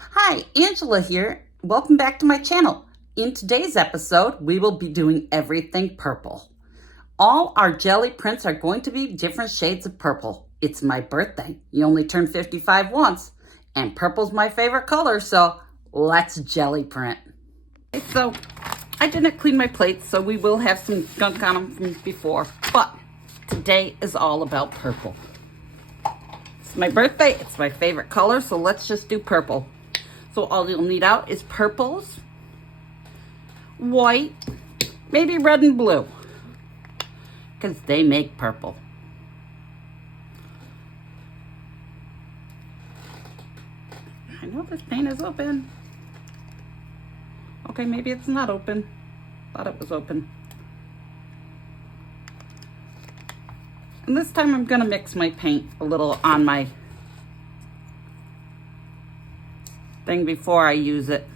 Hi, Angela here. Welcome back to my channel. In today's episode, we will be doing everything purple. All our jelly prints are going to be different shades of purple. It's my birthday. You only turn 55 once, and purple's my favorite color, so let's jelly print. Okay, so I didn't clean my plates, so we will have some gunk on them from before, but today is all about purple. It's my birthday, it's my favorite color, so let's just do purple. So all you'll need out is purples, white, maybe red and blue, because they make purple. I know this paint is open. Okay, maybe it's not open. Thought it was open. And this time I'm gonna mix my paint a little on my thing before I use it.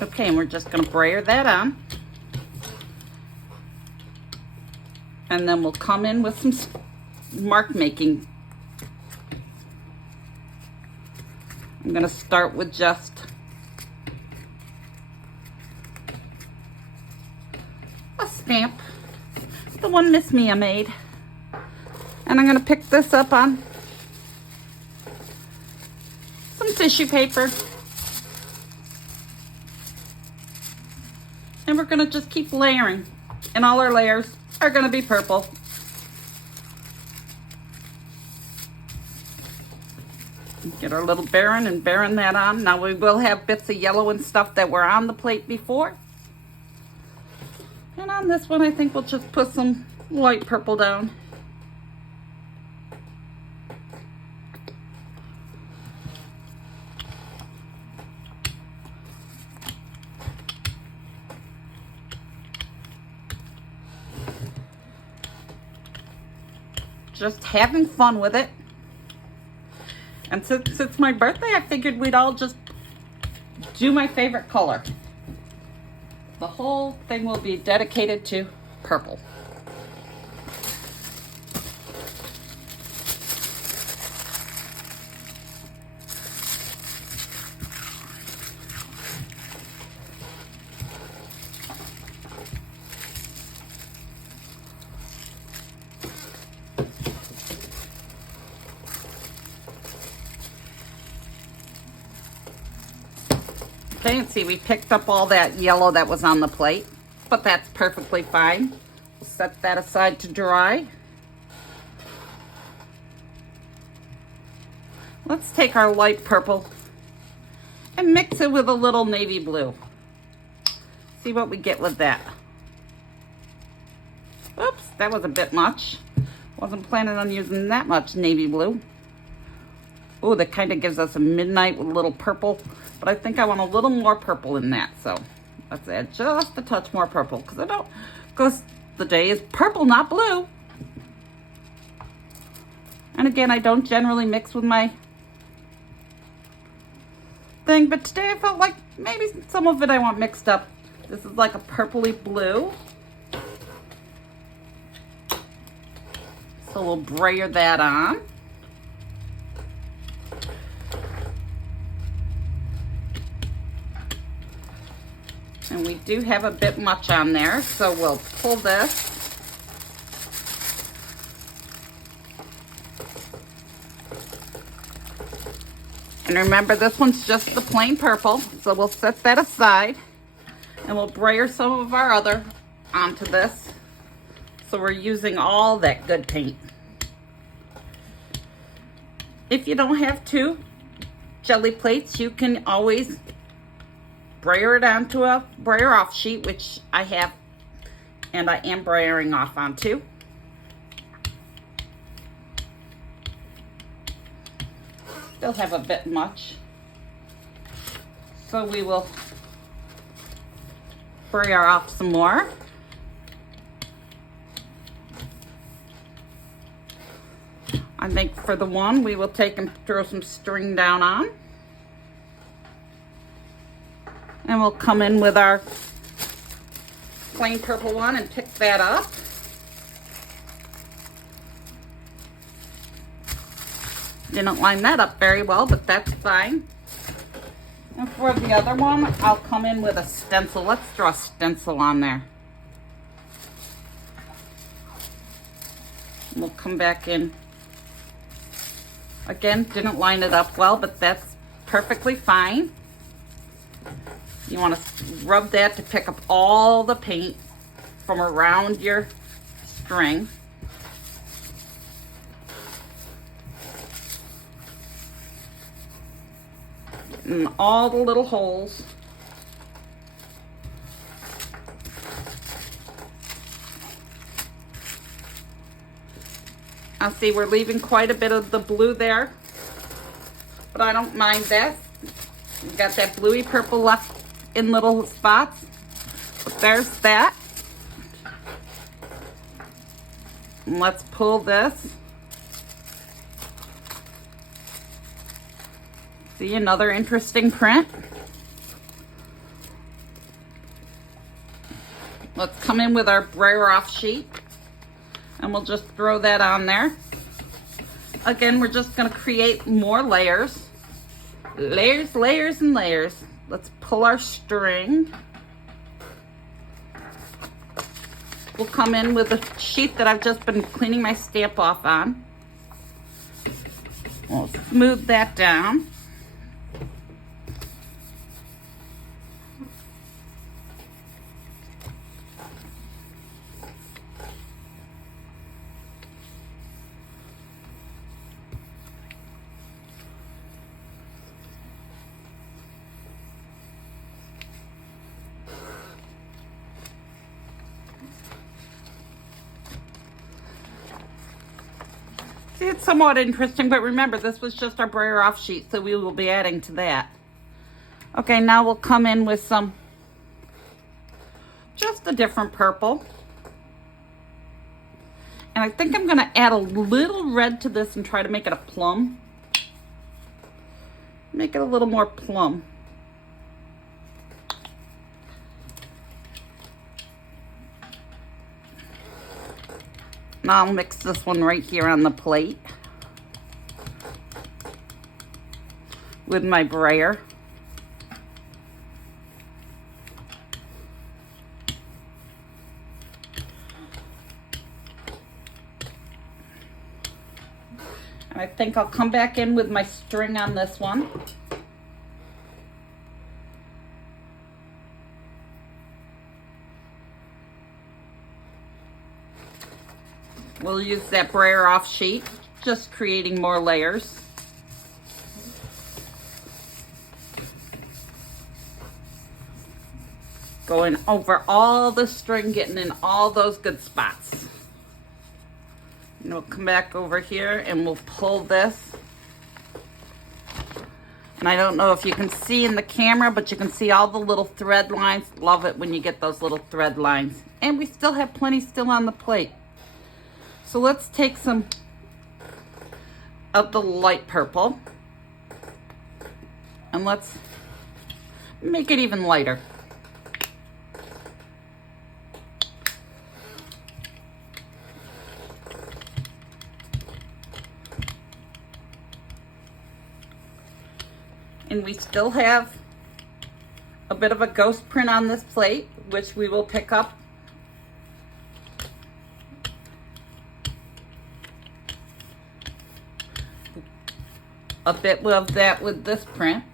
Okay, and we're just gonna brayer that on. And then we'll come in with some mark making. I'm gonna start with just a stamp, the one Miss Mia made. And I'm gonna pick this up on some tissue paper. And we're gonna just keep layering, and all our layers are gonna be purple. Get our little Baron and Baron that on. Now we will have bits of yellow and stuff that were on the plate before. And on this one, I think we'll just put some light purple down. Just having fun with it. And since it's my birthday, I figured we'd all just do my favorite color. The whole thing will be dedicated to purple. Okay, and see, we picked up all that yellow that was on the plate, but that's perfectly fine. We'll set that aside to dry. Let's take our light purple and mix it with a little navy blue. See what we get with that. Oops, that was a bit much. Wasn't planning on using that much navy blue. Oh, that kind of gives us a midnight with a little purple, but I think I want a little more purple in that, so let's add just a touch more purple, because the day is purple, not blue. And again, I don't generally mix with my thing, but today I felt like maybe some of it I want mixed up. This is like a purpley blue. So we'll brayer that on. And we do have a bit much on there, so we'll pull this. And remember, this one's just the plain purple, so we'll set that aside. And we'll brayer some of our other onto this. So we're using all that good paint. If you don't have two jelly plates, you can always brayer it onto a brayer off sheet, which I have, and I am brayering off onto. Still have a bit much, so we will brayer off some more. I think for the one, we will take and throw some string down on. And we'll come in with our plain purple one and pick that up. Didn't line that up very well, but that's fine. And for the other one, I'll come in with a stencil. Let's draw a stencil on there. And we'll come back in. Again, didn't line it up well, but that's perfectly fine. You want to rub that to pick up all the paint from around your string. And all the little holes. I see we're leaving quite a bit of the blue there, but I don't mind that. We've got that bluey purple left in little spots, but there's that. And let's pull this. See, another interesting print. Let's come in with our brayer off sheet and we'll just throw that on there. Again, we're just gonna create more layers. Layers, layers, and layers. Let's pull our string. We'll come in with a sheet that I've just been cleaning my stamp off on. We'll smooth that down. See, it's somewhat interesting, but remember, this was just our brayer off sheet, so we will be adding to that. Okay, now we'll come in with some, just a different purple. And I think I'm gonna add a little red to this and try to make it a plum. Make it a little more plum. Now I'll mix this one right here on the plate with my brayer. And I think I'll come back in with my string on this one. We'll use that brayer off sheet, just creating more layers. Going over all the string, getting in all those good spots. And we'll come back over here and we'll pull this. And I don't know if you can see in the camera, but you can see all the little thread lines. Love it when you get those little thread lines. And we still have plenty still on the plate. So let's take some of the light purple and let's make it even lighter. And we still have a bit of a ghost print on this plate, which we will pick up. A bit of that with this print.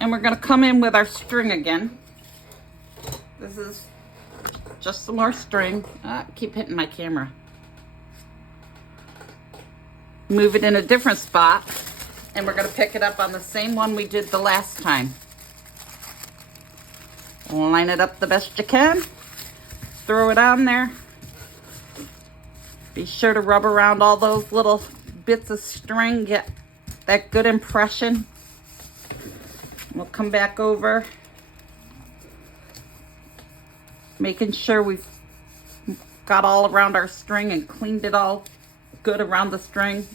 And we're going to come in with our string again. This is just some more string. Keep hitting my camera. Move it in a different spot. And we're going to pick it up on the same one we did the last time. Line it up the best you can. Throw it on there. Be sure to rub around all those little bits of string. Get that good impression. We'll come back over, making sure we've got all around our string and cleaned it all good around the string.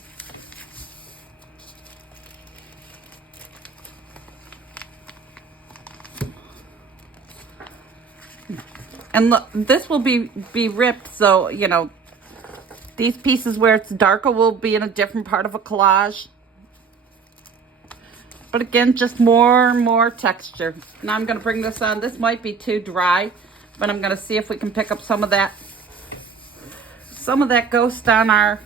And look, this will be ripped, so, you know, these pieces where it's darker will be in a different part of a collage. But again, just more and more texture. Now I'm going to bring this on. This might be too dry, but I'm going to see if we can pick up some of that ghost on our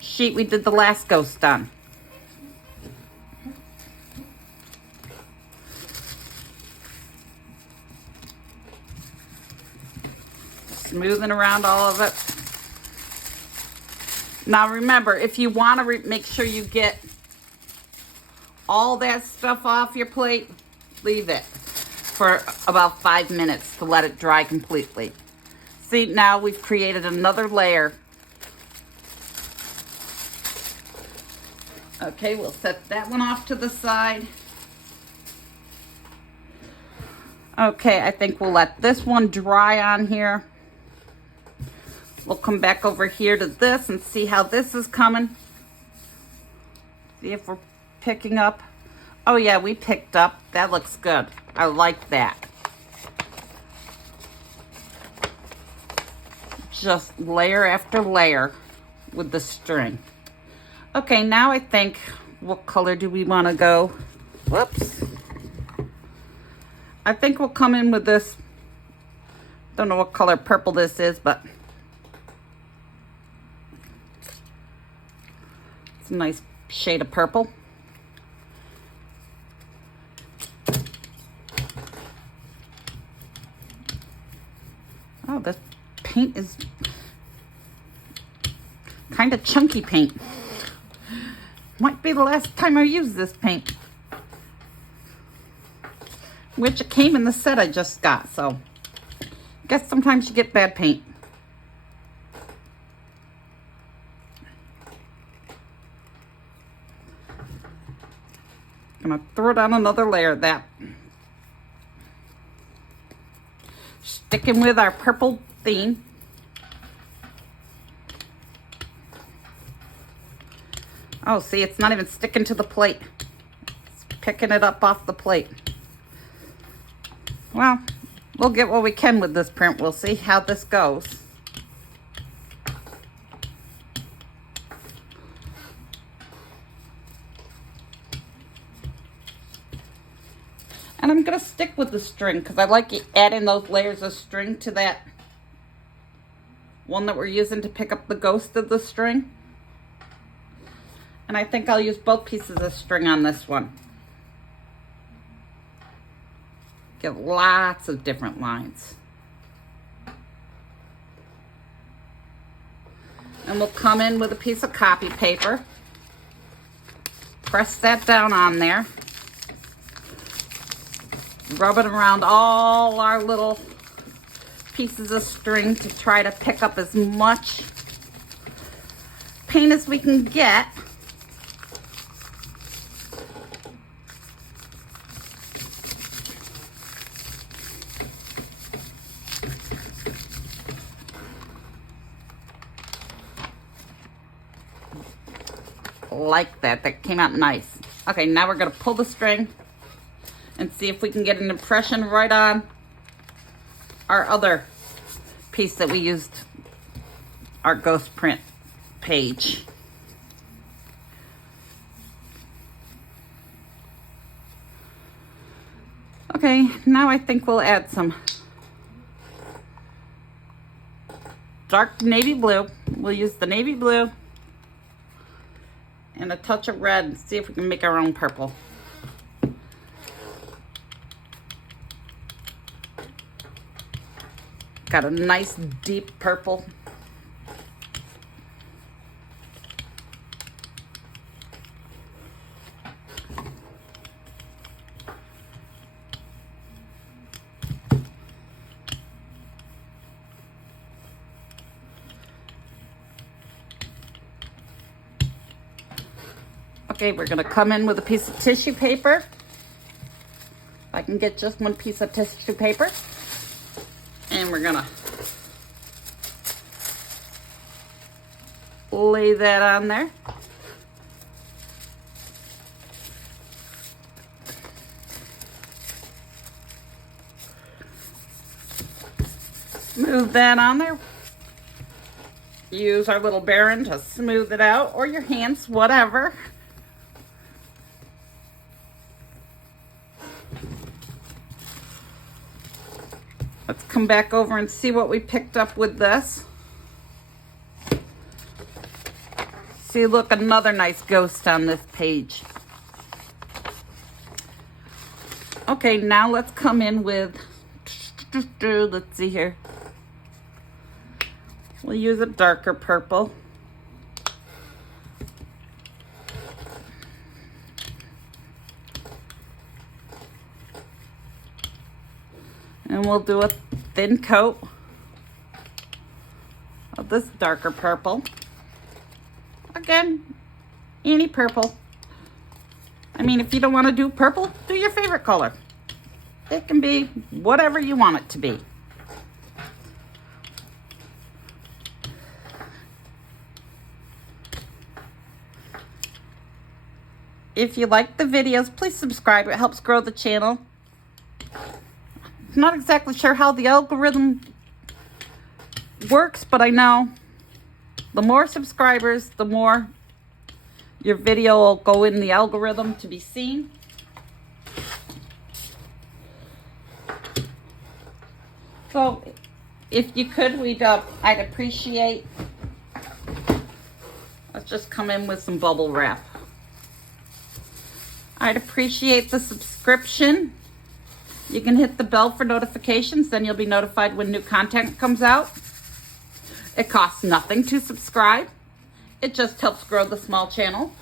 sheet we did the last ghost on. Smoothing around all of it. Now remember, if you want to make sure you get all that stuff off your plate, leave it for about 5 minutes to let it dry completely. See, now we've created another layer. Okay, we'll set that one off to the side. Okay, I think we'll let this one dry on here. We'll come back over here to this and see how this is coming. See if we're picking up. Oh yeah, we picked up. That looks good. I like that. Just layer after layer with the string. Okay, now I think, what color do we want to go? Whoops. I think we'll come in with this. Don't know what color purple this is, but it's a nice shade of purple. Oh, this paint is kind of chunky paint. Might be the last time I use this paint. Which it came in the set I just got, so I guess sometimes you get bad paint. I'm gonna throw down another layer of that. Sticking with our purple theme. Oh, see, it's not even sticking to the plate. It's picking it up off the plate. Well, we'll get what we can with this print. We'll see how this goes. And I'm going to stick with the string because I like adding those layers of string to that one that we're using to pick up the ghost of the string. And I think I'll use both pieces of string on this one. Get lots of different lines. And we'll come in with a piece of copy paper. Press that down on there. Rub it around all our little pieces of string to try to pick up as much paint as we can get. Like that. That came out nice. Okay, now we're going to pull the string and see if we can get an impression right on our other piece that we used, our ghost print page. Okay, now I think we'll add some dark navy blue. We'll use the navy blue and a touch of red and see if we can make our own purple. Got a nice deep purple. Okay, we're gonna come in with a piece of tissue paper. If I can get just one piece of tissue paper. And we're gonna lay that on there. smooth that on there. Use our little Baron to smooth it out, or your hands, whatever. Let's come back over and see what we picked up with this. See, look, another nice ghost on this page. Okay, now let's come in with, let's see here. We'll use a darker purple. And we'll do a thin coat of this darker purple. Again, any purple. I mean, if you don't want to do purple, do your favorite color. It can be whatever you want it to be. If you like the videos, please subscribe. It helps grow the channel. I'm not exactly sure how the algorithm works, but I know the more subscribers, the more your video will go in the algorithm to be seen. So if you could, I'd appreciate, let's just come in with some bubble wrap. I'd appreciate the subscription. You can hit the bell for notifications, then you'll be notified when new content comes out. It costs nothing to subscribe. It just helps grow the small channel.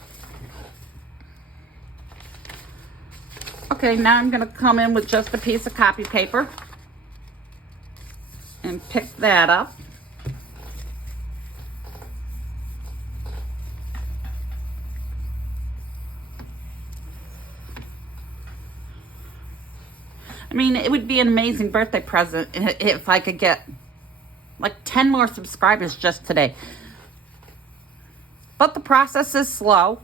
Okay, now I'm going to come in with just a piece of copy paper and pick that up. I mean, it would be an amazing birthday present if I could get like 10 more subscribers just today. But the process is slow.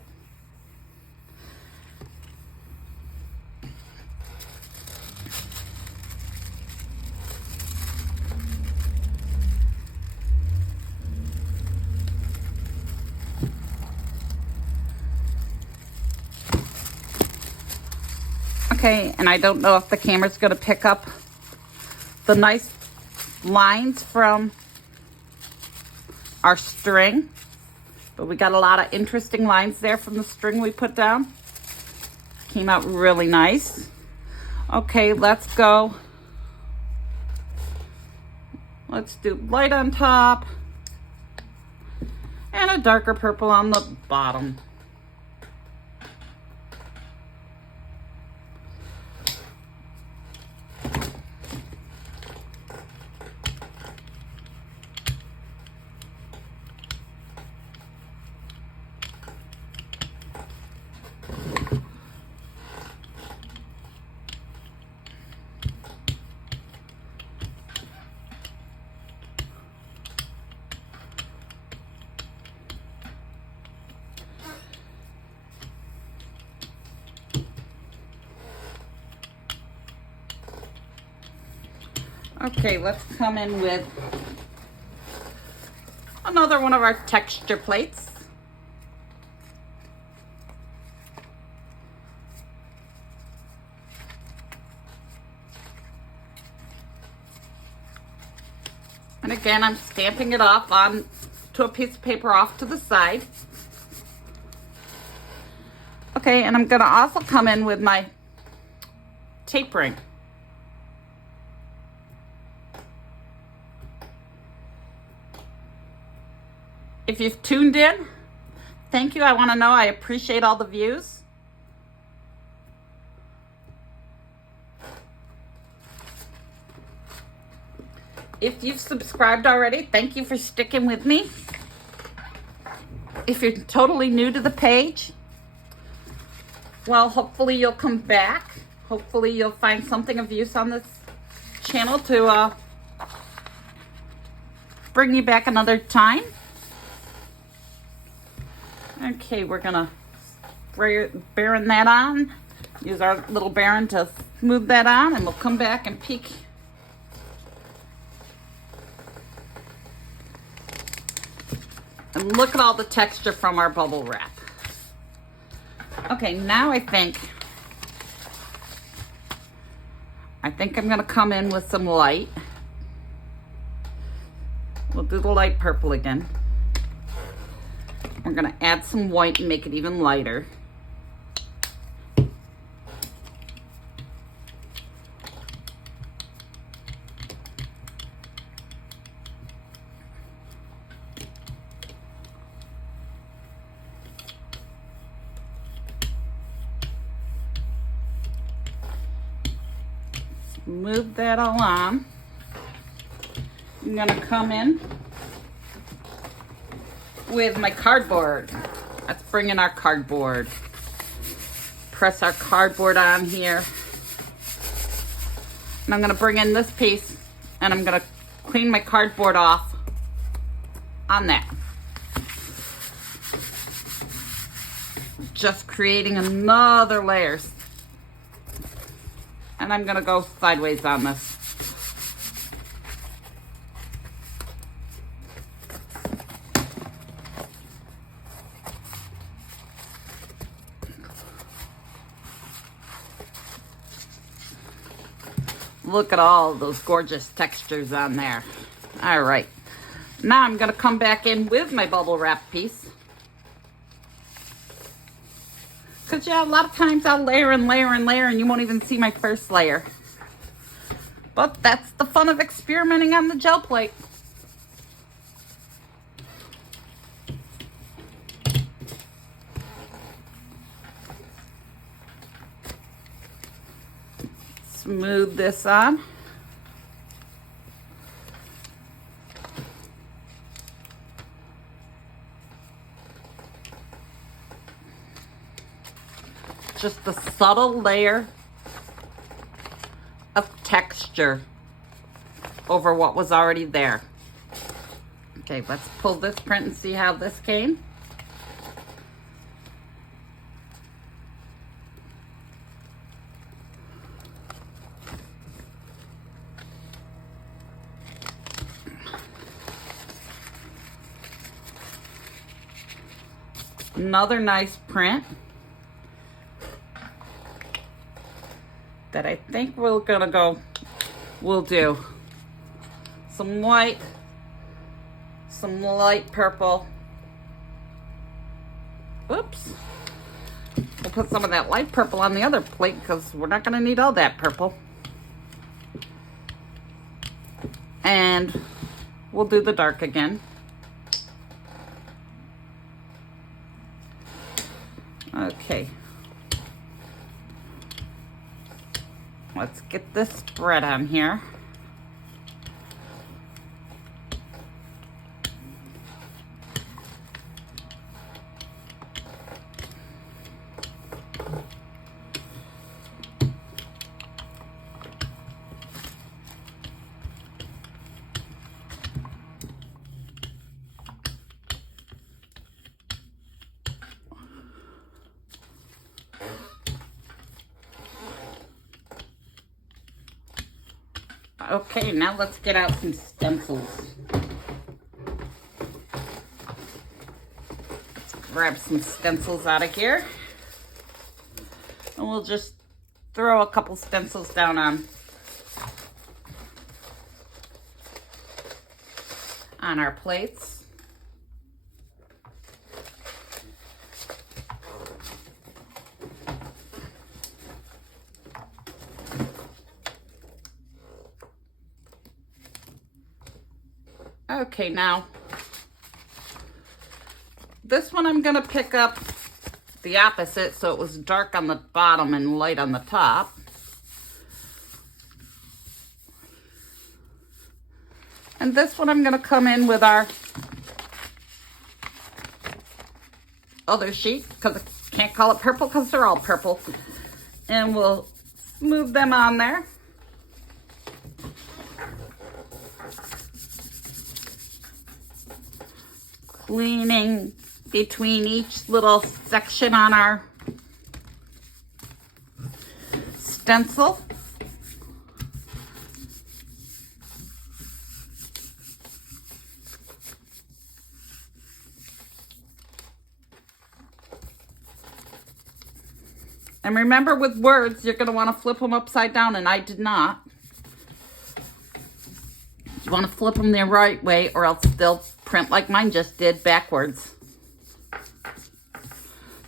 Okay, and I don't know if the camera's going to pick up the nice lines from our string, but we got a lot of interesting lines there from the string we put down. Came out really nice. Okay, let's go. Let's do light on top and a darker purple on the bottom. Okay, let's come in with another one of our texture plates. And again, I'm stamping it off on to a piece of paper off to the side. Okay, and I'm gonna also come in with my tape ring. If you've tuned in, thank you. I want to know. I appreciate all the views. If you've subscribed already, thank you for sticking with me. If you're totally new to the page, well, hopefully you'll come back. Hopefully you'll find something of use on this channel to bring you back another time. Okay, we're gonna Baron that on. Use our little Baron to smooth that on, and we'll come back and peek And look at all the texture from our bubble wrap. Okay, now I think I'm gonna come in with some light. We'll do the light purple again. We're gonna add some white and make it even lighter. Move that all on. I'm gonna come in with my cardboard. Let's bring in our cardboard. Press our cardboard on here. And I'm gonna bring in this piece and I'm gonna clean my cardboard off on that. Just creating another layer. And I'm gonna go sideways on this. Look at all those gorgeous textures on there. All right, now I'm gonna come back in with my bubble wrap piece. Because yeah, a lot of times I'll layer and layer and layer and you won't even see my first layer. But that's the fun of experimenting on the gel plate. Smooth this on. Just a subtle layer of texture over what was already there. Okay, let's pull this print and see how this came. Another nice print that I think we'll do some white, some light purple. Oops. We'll put some of that light purple on the other plate because we're not gonna need all that purple. And we'll do the dark again. Okay. Let's get this spread on here. Okay, now let's get out some stencils. Let's grab some stencils out of here. And we'll just throw a couple stencils down on our plates. Okay, now this one I'm gonna pick up the opposite, so it was dark on the bottom and light on the top. And this one I'm gonna come in with our other sheet, because I can't call it purple because they're all purple. And we'll smooth them on there. Cleaning between each little section on our stencil. And remember, with words, you're going to want to flip them upside down, and I did not. You want to flip them the right way, or else they'll print like mine just did, backwards.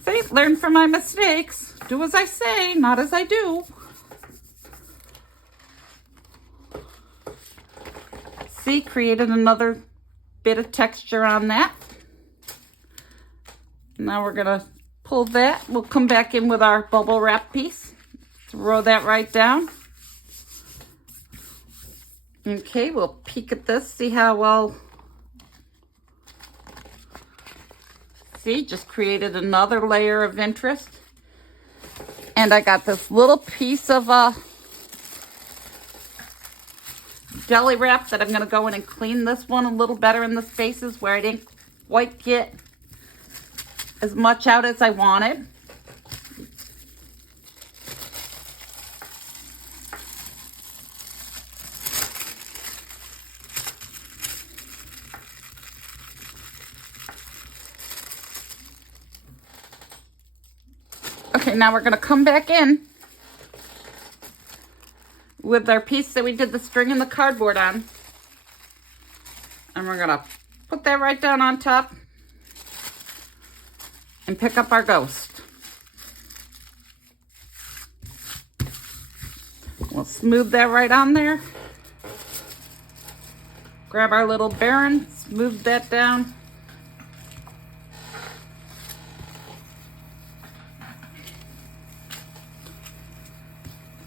See, learn from my mistakes. Do as I say, not as I do. See, created another bit of texture on that. Now we're going to pull that. We'll come back in with our bubble wrap piece. Throw that right down. Okay, we'll peek at this, see how well. See, just created another layer of interest. And I got this little piece of jelly wrap that I'm going to go in and clean this one a little better in the spaces where I didn't quite get as much out as I wanted. Okay, now we're going to come back in with our piece that we did the string and the cardboard on. And we're going to put that right down on top and pick up our ghost. We'll smooth that right on there. Grab our little Baron, smooth that down.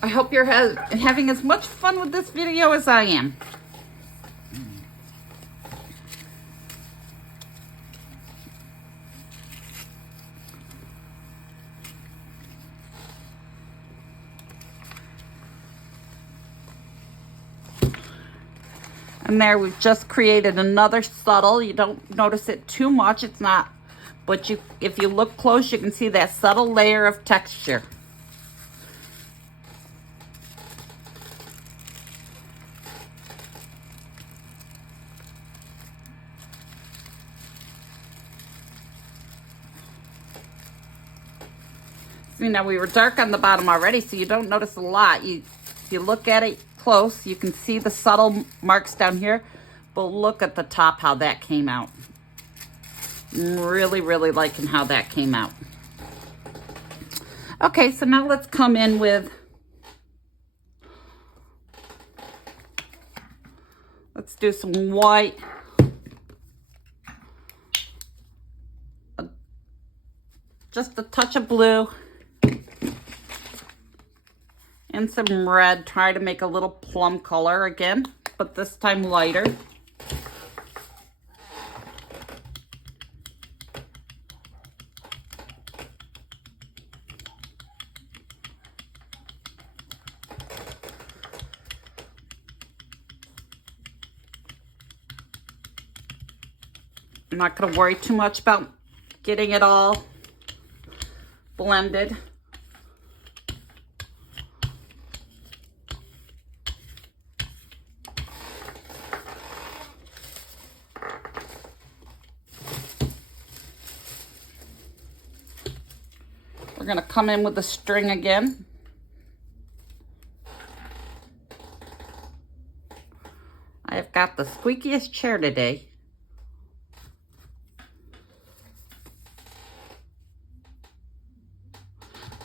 I hope you're having as much fun with this video as I am. And there we've just created another subtle. You don't notice it too much, it's not, but if you look close, you can see that subtle layer of texture. See, now we were dark on the bottom already, so you don't notice a lot. If you look at it close, you can see the subtle marks down here, but look at the top, how that came out. I'm really, really liking how that came out. Okay, so now let's come in with, let's do some white. Just a touch of blue. And some red. Try to make a little plum color again, but this time lighter. I'm not going to worry too much about getting it all blended. We're going to come in with the string again. I have got the squeakiest chair today.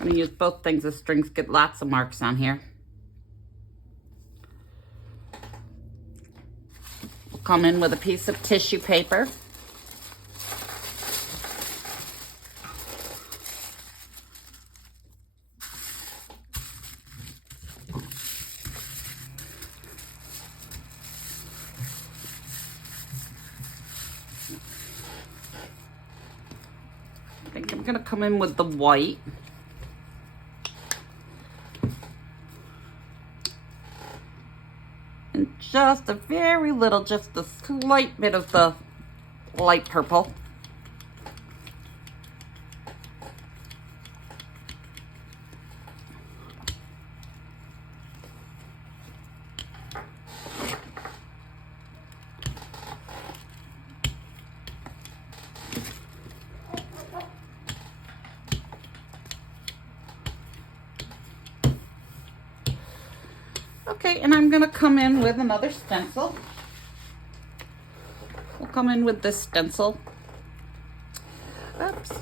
I'm going to use both things as strings, get lots of marks on here. We'll come in with a piece of tissue paper. I think I'm going to come in with the white. And just a very little, just a slight bit of the light purple. Okay, and I'm gonna come in with another stencil. We'll come in with this stencil. Oops.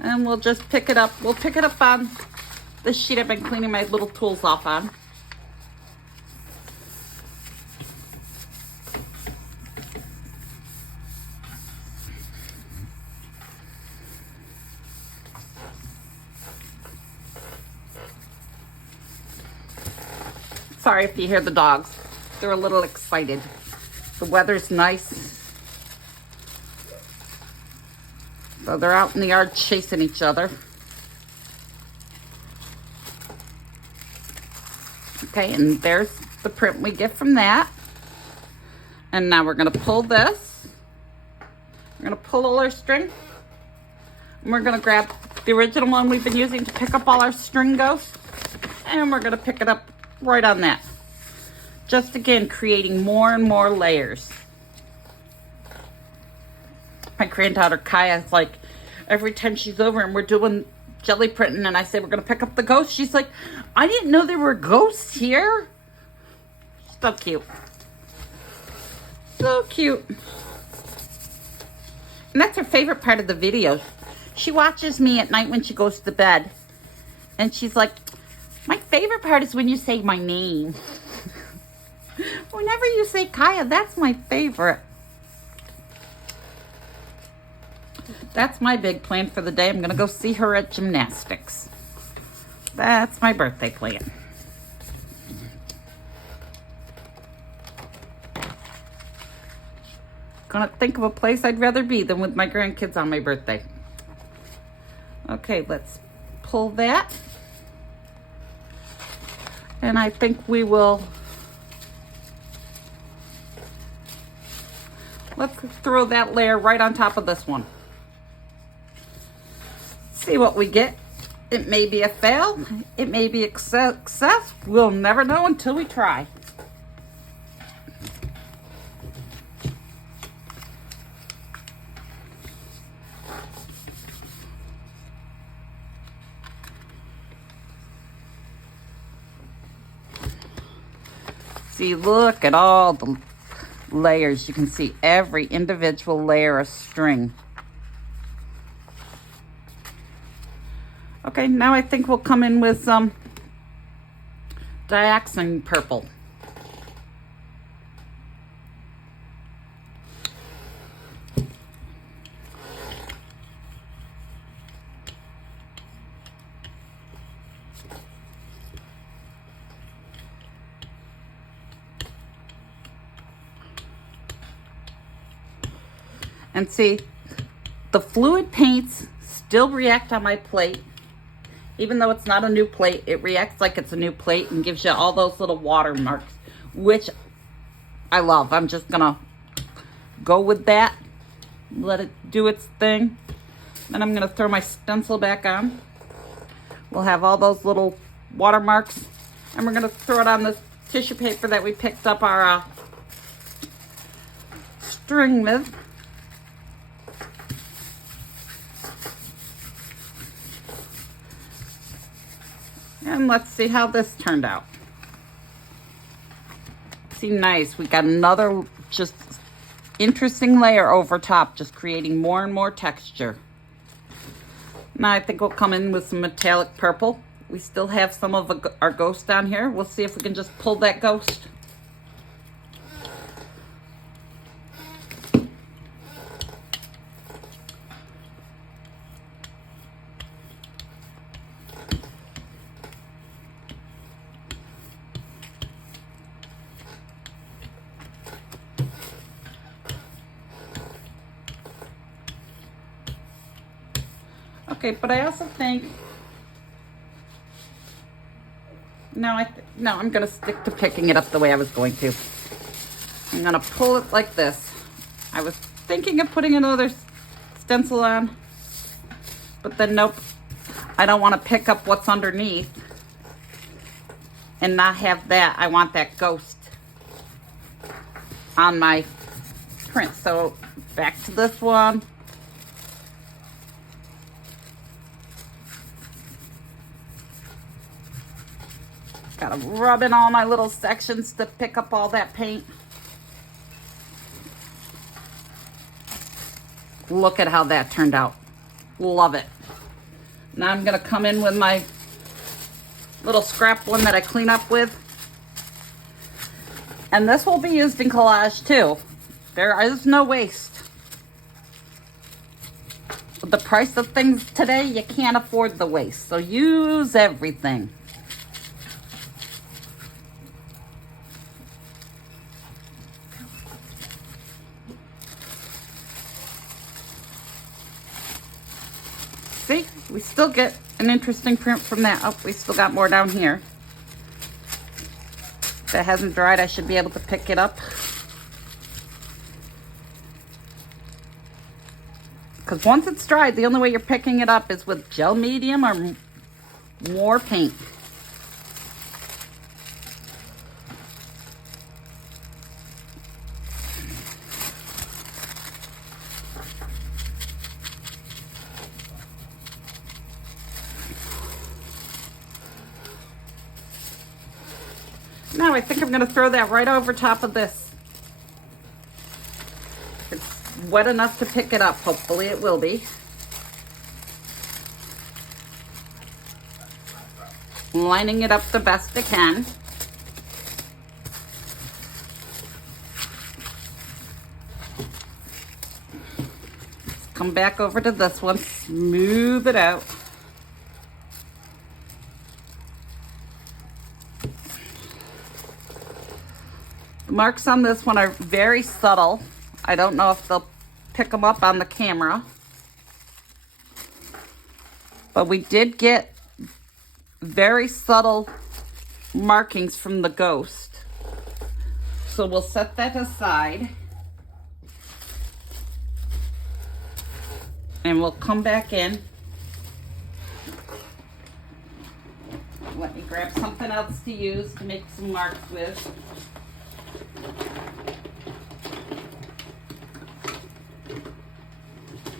And we'll just pick it up. We'll pick it up on the sheet I've been cleaning my little tools off on. Sorry if you hear the dogs. They're a little excited. The weather's nice. So they're out in the yard chasing each other. Okay, and there's the print we get from that. And now we're gonna pull this. We're gonna pull all our string. And we're gonna grab the original one we've been using to pick up all our string ghosts. And we're gonna pick it up right on that. Just again, creating more and more layers. My granddaughter Kaya is like, every time she's over and we're doing jelly printing and I say we're gonna pick up the ghosts, she's like, I didn't know there were ghosts here. So cute. So cute. And that's her favorite part of the video. She watches me at night when she goes to bed. And she's like, my favorite part is when you say my name. Whenever you say Kaya, that's my favorite. That's my big plan for the day. I'm going to go see her at gymnastics. That's my birthday plan. Gonna think of a place I'd rather be than with my grandkids on my birthday. Okay, let's pull that. And I think we will, let's throw that layer right on top of this one. See what we get. It may be a fail. It may be a success. We'll never know until we try. See, look at all the layers. You can see every individual layer of string. Okay, now I think we'll come in with some dioxin purple. And see, the fluid paints still react on my plate. Even though it's not a new plate, it reacts like it's a new plate and gives you all those little watermarks, which I love. I'm just gonna go with that, let it do its thing. Then I'm gonna throw my stencil back on. We'll have all those little watermarks, and we're gonna throw it on this tissue paper that we picked up our string with. And let's see how this turned out. See, nice. We got another just interesting layer over top, just creating more and more texture. Now I think we'll come in with some metallic purple. We still have some of our ghost down here. We'll see if we can just pull that ghost. Okay, but I also think, no, I'm going to stick to picking it up the way I was going to. I'm going to pull it like this. I was thinking of putting another stencil on, but then nope. I don't want to pick up what's underneath and not have that. I want that ghost on my print. So back to this one. Gotta rub in all my little sections to pick up all that paint. Look at how that turned out. Love it. Now I'm gonna come in with my little scrap one that I clean up with. And this will be used in collage too. There is no waste. With the price of things today, you can't afford the waste. So use everything. See, we still get an interesting print from that. Oh, we still got more down here. If it hasn't dried, I should be able to pick it up. Because once it's dried, the only way you're picking it up is with gel medium or more paint. Now I think I'm going to throw that right over top of this. It's wet enough to pick it up. Hopefully it will be. Lining it up the best I can. Come back over to this one, smooth it out. The marks on this one are very subtle. I don't know if they'll pick them up on the camera. But we did get very subtle markings from the ghost. So we'll set that aside. And we'll come back in. Let me grab something else to use to make some marks with.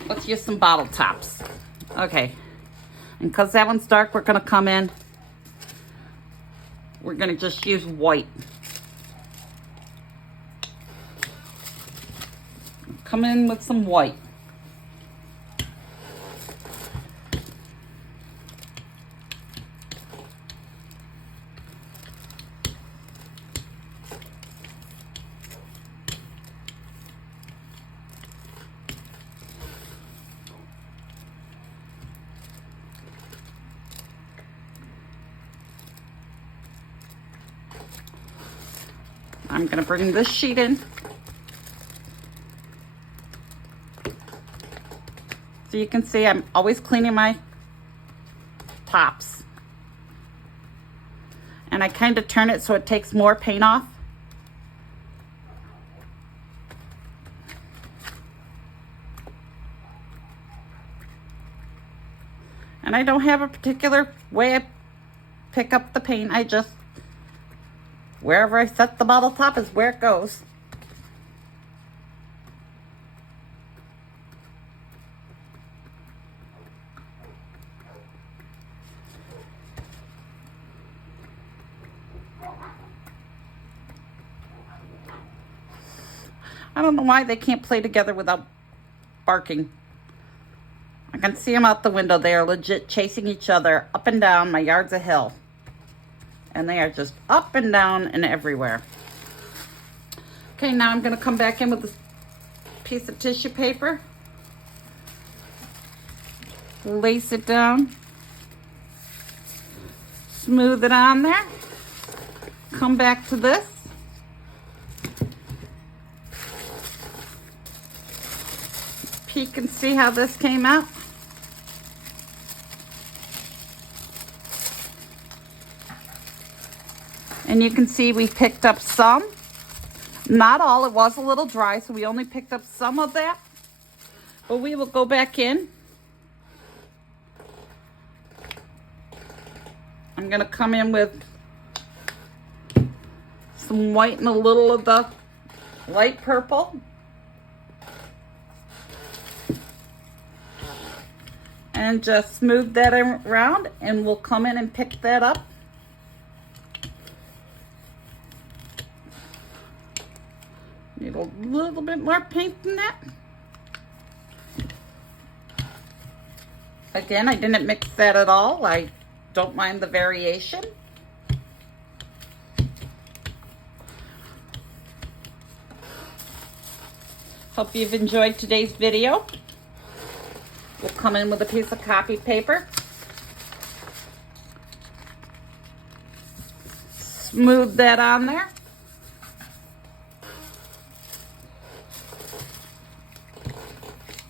Let's use some bottle tops. Okay. And because that one's dark, we're going to come in. We're going to just use white. Come in with some white. I'm going to bring this sheet in. So you can see I'm always cleaning my tops. And I kind of turn it so it takes more paint off. And I don't have a particular way I pick up the paint. I just, wherever I set the bottle top is where it goes. I don't know why they can't play together without barking. I can see them out the window. They are legit chasing each other up and down. My yard's a hill. And they are just up and down and everywhere. Okay, now I'm going to come back in with this piece of tissue paper. Lace it down. Smooth it on there. Come back to this. Peek and see how this came out. And you can see we picked up some, not all. It was a little dry, so we only picked up some of that. But we will go back in. I'm going to come in with some white and a little of the light purple. And just smooth that around, and we'll come in and pick that up. Need a little bit more paint than that. Again, I didn't mix that at all. I don't mind the variation. Hope you've enjoyed today's video. We'll come in with a piece of copy paper. Smooth that on there.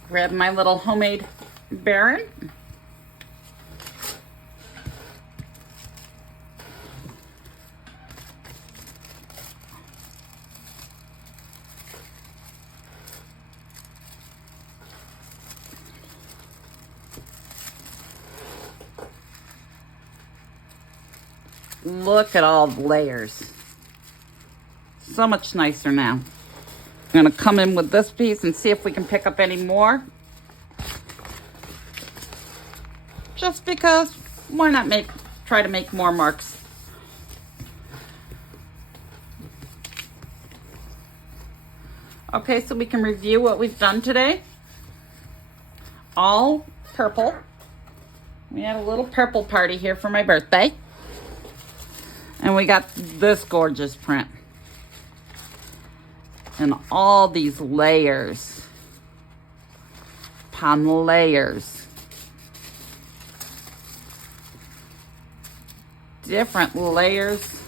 Grab my little homemade Baron. Look at all the layers. So much nicer now. I'm going to come in with this piece and see if we can pick up any more. Just because, why not try to make more marks? Okay, so we can review what we've done today. All purple. We had a little purple party here for my birthday. And we got this gorgeous print. And all these layers upon layers. Different layers.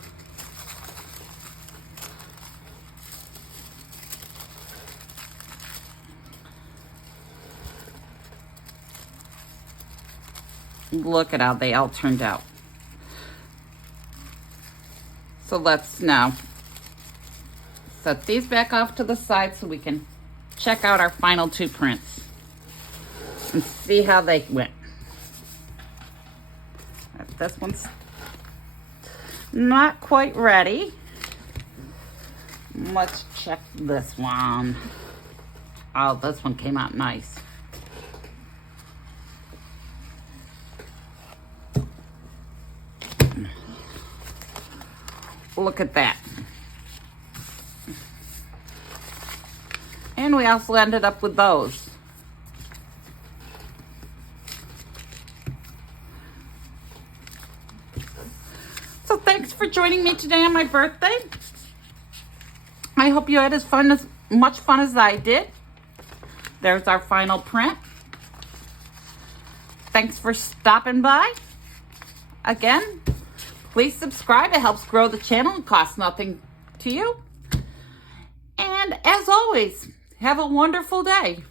Look at how they all turned out. So let's now set these back off to the side so we can check out our final two prints and see how they went. This one's not quite ready. Let's check this one. Oh, this one came out nice. Look at that. And we also ended up with those. So thanks for joining me today on my birthday. I hope you had as much fun as I did. There's our final print. Thanks for stopping by. Again, please subscribe. It helps grow the channel and costs nothing to you. And as always, have a wonderful day.